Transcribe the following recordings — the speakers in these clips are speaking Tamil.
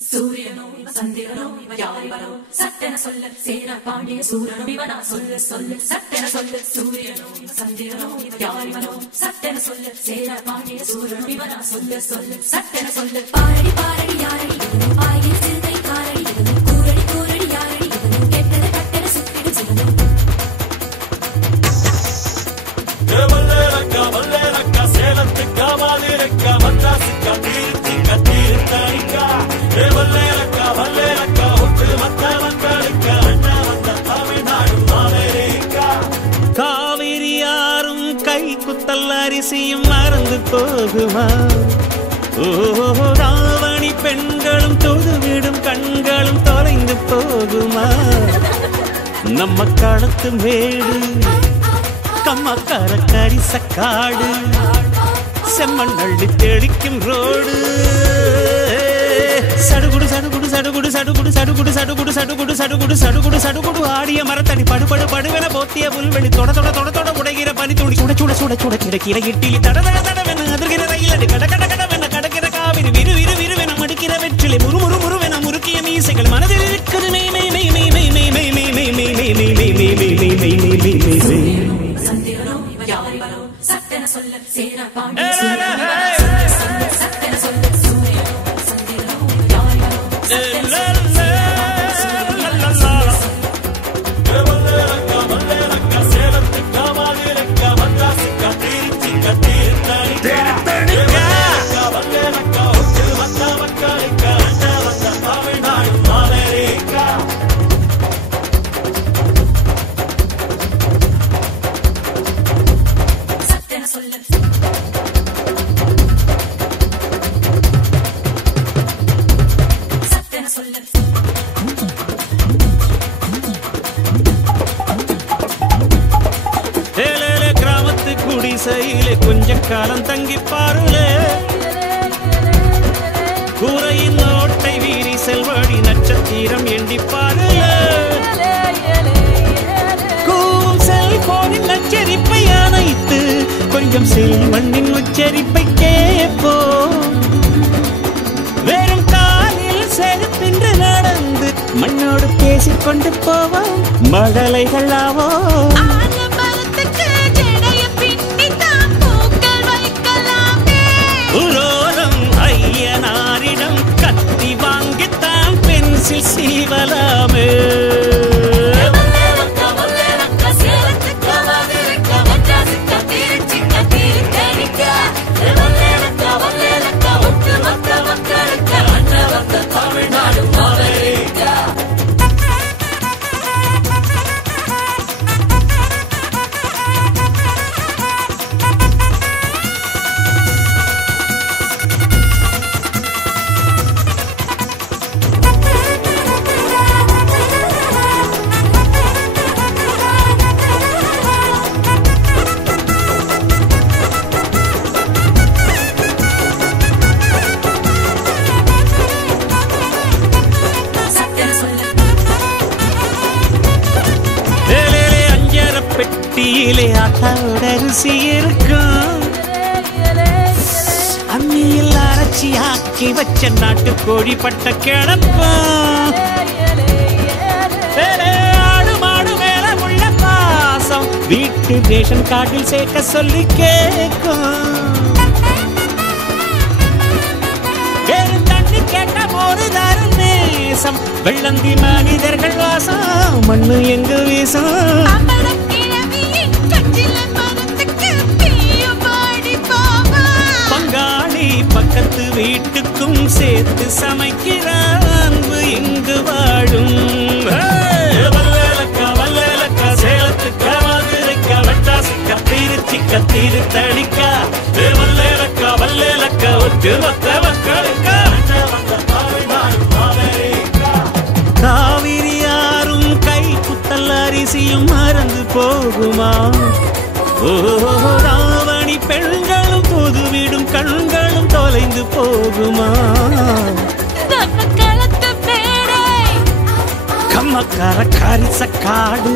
சூரியனோ சந்திரனோ இவ யாரிவனோ சட்டென சொல்ல சேர பாண்டிய சூரனோ இவனா சொல்ல சொல்ல சட்டென சொல்ல சூரியனோ சந்திரனோ இவ யாரிவனோ சட்டென சொல்ல சேர பாண்டிய சூரனோ இவனா சொல்ல சொல்ல சட்டென சொல்ல பாரடி பாரடி யாரடி இவனோ பாயில் சிறுகை காரடி இவனோ கூரடி கூரடி யாரடி இவனோ கெட்டது கட்டென சுத்திடு சிவனோ வல்லேலக்கா சேலத்துக்கா மாதிரக்கா மத்தாசுக்கா தீர்த்திக்கா தீர்த்தடிக்கா வல்லேலக்கா ஒட்டு மத்த மக்களுக்கா அண்ணா வந்த தமிழ்நாடு அமெரிக்கா காவிரி யாரும் கை குத்தல் அரிசியும் மறந்து போகுமா? ராவணி பெண்களும் தொழுவிடும் கண்களும் தொலைந்து போகுமா? நம்ம களத்து மேடு கம்மக்கார கரிசக்காடு செம்மண் அள்ளி தெளிக்கும் ரோடு சடுகுடு சடுகுடு சடுகுடு சடுகுடு சடுகுடு சடுகுடு சடுகுடு சடுகுடு சடுகுடு சடுகுடு ஆடிய மரத்தடி படுபடு படுவென போத்திய புல்வெளி தொட தொட தொட தொட உடைகிற பனி துளி சுட சுட சுட சுட கிடக்கிற இட்டிலி தட தட தடவென அதிர்கிற ரயிலடி கட கட கடவென கடக்கிற காவிரி விறு விறு விறுவென மடிக்கிற வெற்றிலை முறு முறு முறுவென முறுக்கிய மீசைகள் மனதில் இருக்குது மெய் மெய் மெய் மெய் மெய் மெய் மெய் மெய் மெய் மெய் மெய் மெய் மெய் மெய் மெய் மெய் மெய் மெய் மெய் சந்திரனோ இவ யாரிவனோ சட்டென சொல்ல சேர பாண்டிய சூரனோ சட்டென சொல்ல சூரியனோ சந்திரனோ இவ யாரிவனோ சட்டென வல்லேலக்கா சேலத்துக்கா மாதிரக்கா மத்தாசுக்கா தீர்த்திக்கா தீர்த்தடிக்கா வல்லேலக்கா ஒட்டு மத்த மக்களுக்கா அண்ணா வந்த தமிழ்நாடு அமெரிக்கா சட்டென சொல்ல சட்டென சொல்ல கிராமத்து குடிசையிலே கொஞ்ச காலம் தங்கி பாருலே கூரையின் ஓட்டை வீரி செல்வடி நட்சத்திரம் எண்டி பாருலே கூவும் செல்போனின் நச்சரிப்பை அணைத்து கொஞ்சம் செல்வண்ணின் உச்சரிப்பை கேட்போ வெறும் காலில் செருப்பின்று நடந்து மண்ணோடு பேசிக்கொண்டு போவோம் மழலைகள் ஆவோ ஐயனாரிடம் கத்தி வாங்கித்தான் பென்சில் சீவலாமே தமிழ்நாடு அமெரிக்கா பெட்டியிலே ஆட்டாவோட ருசி இருக்கும் அம்மியில் அரைச்சி ஆக்கி வச்ச நாட்டு கோழி பட்ட கிளப்பம் ஆடு மாடு மேல உள்ள பாசம் வீட்டு ரேஷன் கார்டில் சேர்க்க சொல்லி கேட்கும் தண்ணி கேட்ட போது தரும் நேசம் வெள்ளந்தி மனிதர்கள் வாசம் மண்ணு எங்க வீசம் பக்கத்து வீட்டுக்கும் சேர்த்து சமைக்கிற அன்பு இங்கு வாழும் வல்லேலக்கா சேலத்துக்கா மாதிரக்கா மத்தாசுக்கா தீர்த்திக்கா தீர்த்தடிக்கா வல்லேலக்கா ஒட்டு மொத்த மக்களுக்கா அண்ணா வந்த தமிழ்நாடு அமெரிக்கா காவிரி யாரும் கை குத்தல் அரிசியும் மறந்து போகுமா? ராவணி பெண்களும் பொதுவிடும் கண்களும் தொலைந்து போகுமா? கம்மக்கார கரிசக்காடு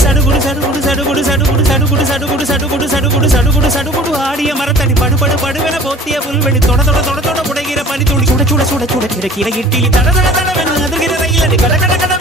சடுகுடு சடுகுடு சடுகுடு சடுகுடு சடுகுடு சடுகுடு சடுகுடு சடுகுடு சடுகுடு சடுகுடு ஆடிய மரத்தடி படுபடு படுவென போத்திய புல்வெளி தொட தொட தொட தொட உடைகிற பனி துளி சுட சுட சுட சுட கிடக்கிற இட்டிலி தட தட தடவென அதிர்கிற ரயிலடி கட கட கட